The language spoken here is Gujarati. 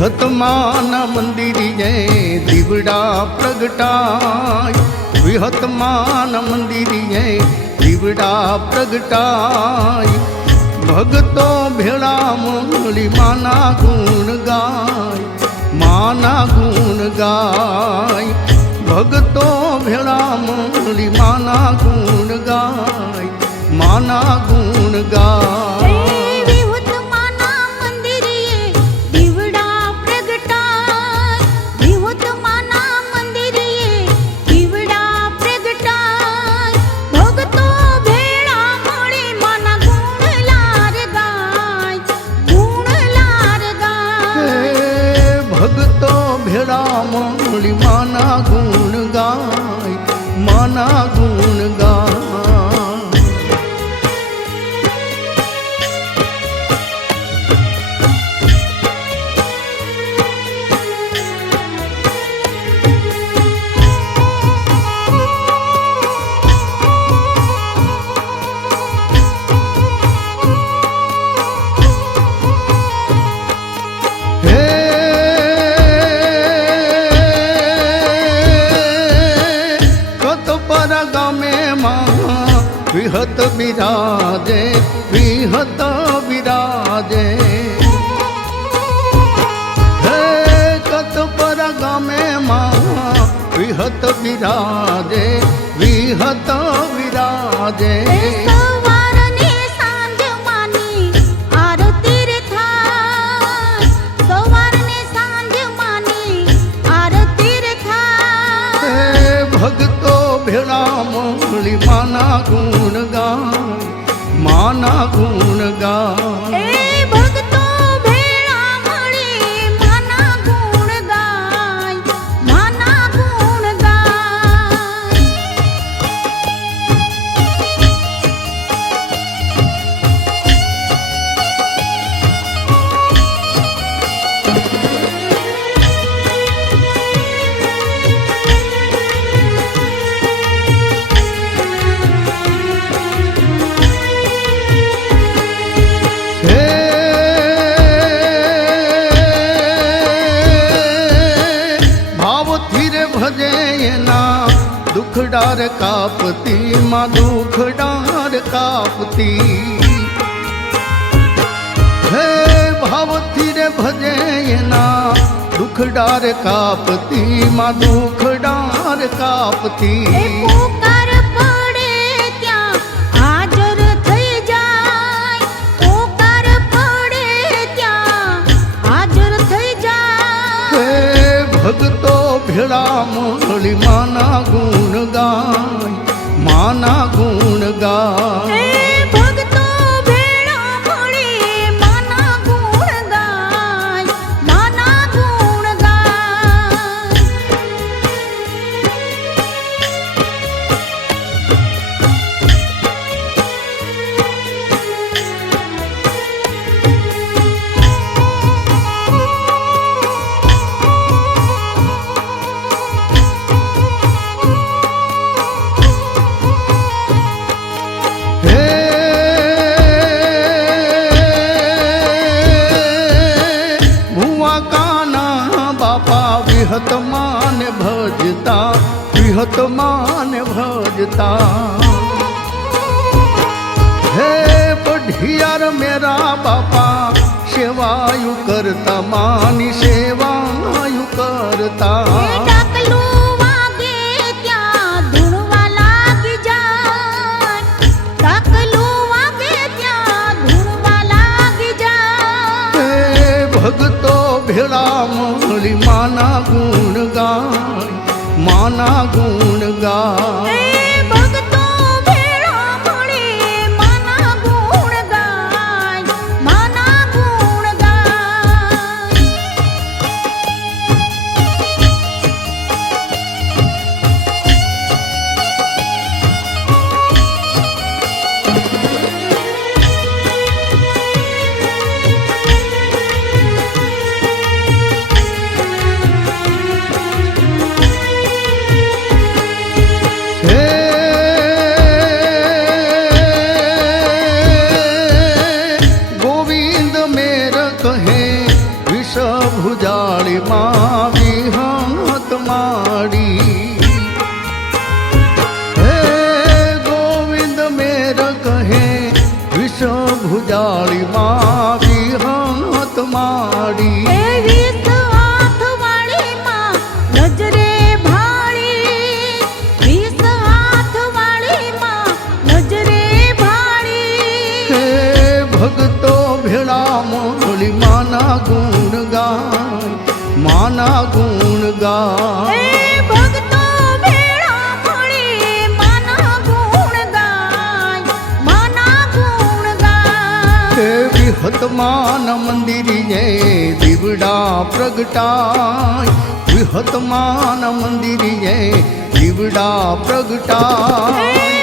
વિહતમાના મંદિરે દીવડા પ્રગટાય, વિહતમાના મંદિરે દીવડા પ્રગટાય, ભગતો ભેળા મળી માના ગુણ ગાય, માના ગુણ ગાય, ભગતો ભેળા મળી માના ગુણ ગાય, માના ગુણ ગાય. ભેળા મળી માના ગુણ ગાય, માના ગુણ ગાય. વિહત બિરાજે, વિહત બિરાજે, હે કતપર ગામે માં વિહત બિરાજે, વિહત બિરાજે. ભગતો ભેળા મળી માના ગુણ ગાય, માના ગુણ ગાય. ભગતો ભેળા મળી માના ગુણ ગાય, માના ગુણ ગાય. દુખડાર કાપતી માં દુખડાર કાપતી, હે ભાવથી રે ભજે એના દુખડાર કાપતી માં દુખડાર કાપતી. પોકાર પડે ત્યાં હાજર થઈ જાય, પોકાર પડે ત્યાં હાજર થઈ જાય. હે ભગતો ભેળા મળી માના ગુણ ગાય, માના ગુણ ગાય. ભગતો ભેળા મળી માના ગુણ ગાય, માના ગુણ ગાય. વિહતમાન ભજતા, વિહતમાન ભજતા, હે પઢિયાર મેરા બાપા સેવાયુ કરતા, માની સેવાયુ કરતા. ભગતો ભેળા મળી માના ગુણ ગાય, માના ગુણ ગાય. ભગતો ભેળા મળી માના ગુણ ગાય, માના ગુણ ગાય. જાળીમાં વિહંત માડી એ 20 હાથવાળી માં નજરે ભાળી 20 હાથવાળી માં નજરે ભાળી હે ભક્તો ભેળા મોલી માના ગુણ ગાય માના ગુણ ગાય એ ભક્તો ભેળા મળી માના ગુણ ગાય માના ગુણ ગાય હે વિહતમાન મંદિરે દીવડા પ્રગટાય વિહતમાન મંદિરે દીવડા પ્રગટાય